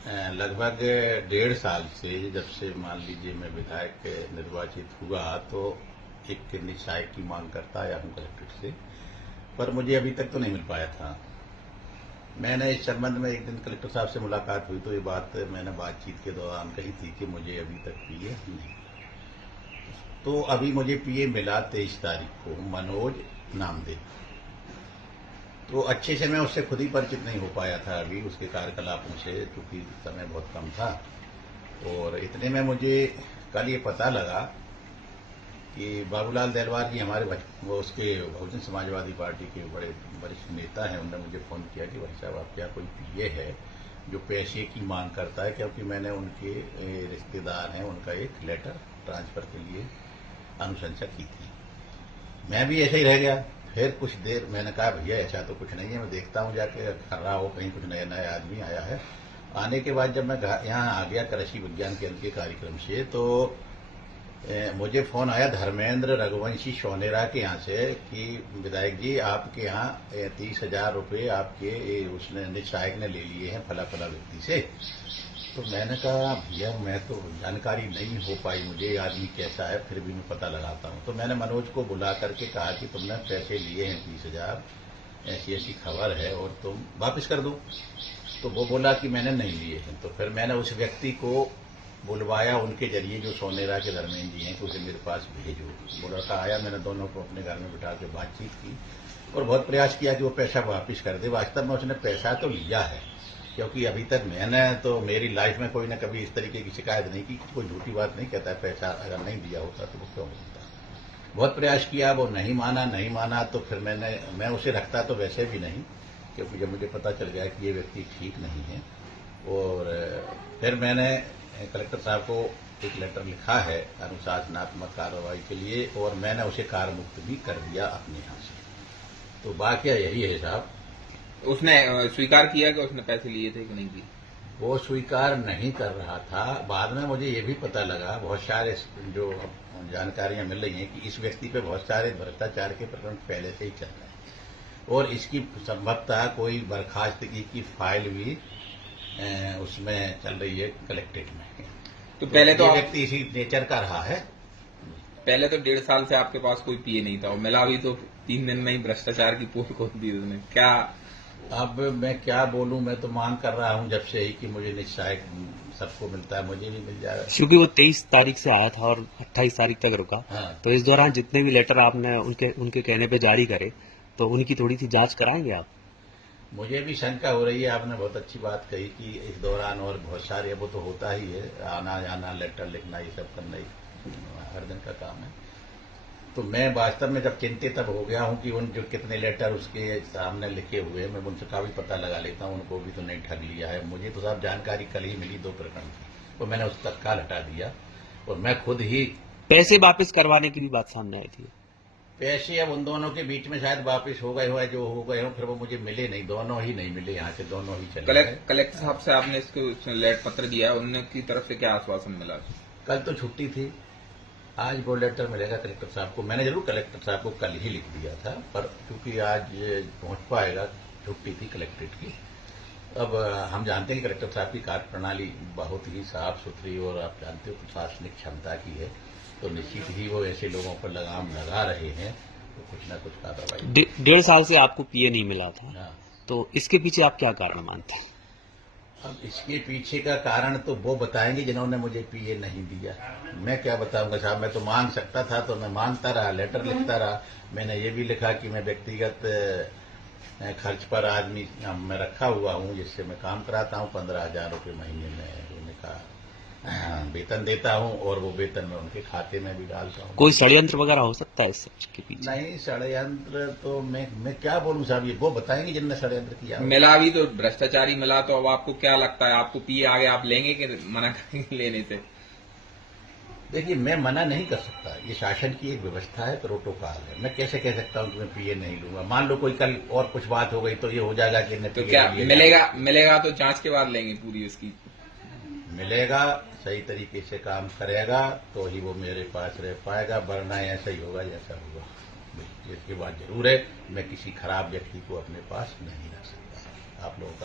लगभग 1.5 साल से जब से मान लीजिए मैं विधायक निर्वाचित हुआ तो एक निश्चय की मांग करता आया हूं कलेक्ट्रेट से, पर मुझे अभी तक तो नहीं मिल पाया था। मैंने इस संबंध में एक दिन कलेक्टर साहब से मुलाकात हुई तो ये बात मैंने बातचीत के दौरान कही थी कि मुझे अभी तक पीए नहीं। तो अभी मुझे पीए मिला 23 तारीख को, मनोज नामदेव। तो अच्छे से मैं उससे खुद ही परिचित नहीं हो पाया था अभी उसके कार्यकलापों से, क्योंकि समय बहुत कम था। और इतने में मुझे कल ये पता लगा कि बाबूलाल देलवार जी हमारे वो उसके बहुजन समाजवादी पार्टी के बड़े वरिष्ठ नेता हैं, उन्होंने मुझे फोन किया कि भाई साहब आप क्या कोई पीए है जो पैसे की मांग करता है, क्योंकि मैंने उनके रिश्तेदार हैं, उनका एक लेटर ट्रांसफर के लिए अनुशंसा की थी। मैं भी ऐसे ही रह गया। फिर कुछ देर मैंने कहा भैया ऐसा तो कुछ नहीं है, मैं देखता हूं जाके कर रहा हो कहीं कुछ नया नया आदमी आया है। आने के बाद जब मैं यहाँ आ गया कृषि विज्ञान केंद्र के कार्यक्रम से, तो मुझे फोन आया धर्मेंद्र रघुवंशी सोनेरा के यहाँ से कि विधायक जी आपके यहाँ 30,000 रुपये आपके उसने निश्चायक ने ले लिए हैं फला फला व्यक्ति से। तो मैंने कहा भैया मैं तो जानकारी नहीं हो पाई मुझे आदमी कैसा है, फिर भी मैं पता लगाता हूं। तो मैंने मनोज को बुला करके कहा कि तुमने पैसे लिए हैं 30,000, ऐसी ऐसी खबर है और तुम वापस कर दो। तो वो बोला कि मैंने नहीं लिए हैं। तो फिर मैंने उस व्यक्ति को बुलवाया उनके जरिए जो सोनेरा के धर्मेंद्र जी हैं, तो उसे मेरे पास भेजो। वो लड़का आया, मैंने दोनों को अपने घर में बिठा के बातचीत की और बहुत प्रयास किया कि वो पैसा वापिस कर दे। वास्तव में उसने पैसा तो लिया है, क्योंकि अभी तक मैंने तो मेरी लाइफ में कोई न कभी इस तरीके की शिकायत नहीं की। कोई झूठी बात नहीं कहता है, पैसा अगर नहीं दिया होता तो वो क्यों बोलता। बहुत प्रयास किया, वो नहीं माना। तो फिर मैं उसे रखता तो वैसे भी नहीं, क्योंकि जब मुझे पता चल गया कि ये व्यक्ति ठीक नहीं है। और फिर मैंने कलेक्टर साहब को एक लेटर लिखा है अनुशासनात्मक कार्रवाई के लिए, और मैंने उसे कार्यमुक्त भी कर दिया अपने यहाँ से। तो वाकया यही है साहब। उसने स्वीकार किया कि उसने पैसे लिए थे कि नहीं लिए? वो स्वीकार नहीं कर रहा था। बाद में मुझे ये भी पता लगा, बहुत सारे जो जानकारियां मिल रही हैं कि इस व्यक्ति पे बहुत सारे भ्रष्टाचार के प्रकरण पहले से ही चल रहे हैं और इसकी संभवतः कोई बर्खास्तगी की फाइल भी उसमें चल रही है कलेक्ट्रेट में। तो पहले तो व्यक्ति इसी नेचर का रहा है। पहले तो 1.5 साल से आपके पास कोई पीए नहीं था और मिला भी तो 3 दिन में ही भ्रष्टाचार की पोल खोल दी उसने। क्या अब मैं क्या बोलूं, मैं तो मांग कर रहा हूं जब से ही कि मुझे निश्चय सबको मिलता है, मुझे भी मिल जाएगा। क्योंकि वो 23 तारीख से आया था और 28 तारीख तक रुका। हाँ। तो इस दौरान जितने भी लेटर आपने उनके कहने पे जारी करे, तो उनकी थोड़ी सी जांच कराएंगे आप? मुझे भी शंका हो रही है। आपने बहुत अच्छी बात कही कि इस दौरान और बहुत सारे, वो तो होता ही है, आना जाना, लेटर लिखना, ये सब करना ही हर दिन का काम है। तो मैं वास्तव में जब चिंतित तब हो गया हूं कि उन जो कितने लेटर उसके सामने लिखे हुए, मैं उनसे का भी पता लगा लेता हूं, उनको भी तो नहीं ठग लिया है। मुझे तो साहब जानकारी कल ही मिली 2 प्रकरण की, तो मैंने उस तत्काल हटा दिया और मैं खुद ही पैसे वापस करवाने की भी बात सामने आई थी। पैसे अब उन दोनों के बीच में शायद वापस हो गए हो, जो हो गए हो, फिर वो मुझे मिले नहीं, दोनों ही नहीं मिले, यहाँ से दोनों ही चले गए। कलेक्टर साहब से आपने इसको लेटर पत्र दिया, उनकी तरफ से क्या आश्वासन मिला? कल तो छुट्टी थी, आज वो लेटर मिलेगा कलेक्टर साहब को। मैंने जरूर कलेक्टर साहब को कल ही लिख दिया था, पर क्योंकि आज पहुंच पाएगा, छुट्टी थी कलेक्ट्रेट की। अब हम जानते हैं कि कलेक्टर साहब की कार्य प्रणाली बहुत ही साफ सुथरी और आप जानते हो प्रशासनिक क्षमता की है, तो निश्चित ही वो ऐसे लोगों पर लगाम लगा रहे हैं, तो कुछ न कुछ कार्रवाई। 1.5 साल से आपको पीए नहीं मिला था, हाँ। तो इसके पीछे आप क्या कारण मानते हैं? अब इसके पीछे का कारण तो वो बताएंगे जिन्होंने मुझे पीए नहीं दिया। मैं क्या बताऊंगा साहब, मैं तो मांग सकता था तो मैं मांगता रहा, लेटर लिखता रहा। मैंने ये भी लिखा कि मैं व्यक्तिगत खर्च पर आदमी मैं रखा हुआ हूं, जिससे मैं काम कराता हूं, 15,000 रुपये महीने में उनका वेतन देता हूं और वो वेतन मैं उनके खाते में भी डालता हूं। कोई षड्यंत्र वगैरह हो सकता है इसके पीछे? नहीं, षड्यंत्र तो मैं क्या बोलूं साहब, ये वो बताएंगे जिनने षड्यंत्र किया। मिला भी तो भ्रष्टाचारी मिला, तो अब आपको क्या लगता है, आपको पीए आगे आप लेंगे कि मना करेंगे लेने से? देखिए, मैं मना नहीं कर सकता, ये शासन की एक व्यवस्था है, प्रोटोकॉल है। मैं कैसे कह सकता हूं कि मैं पीए नहीं लूंगा? मान लो कोई कल और कुछ बात हो गई तो ये हो जाएगा कि तो क्या मिलेगा तो जांच के बाद लेंगे पूरी उसकी? मिलेगा, सही तरीके से काम करेगा तो ही वो मेरे पास रह पाएगा, वरना ऐसा ही होगा जैसा होगा। इसकी बात जरूर है, मैं किसी खराब व्यक्ति को अपने पास नहीं रख सकता। आप लोगों का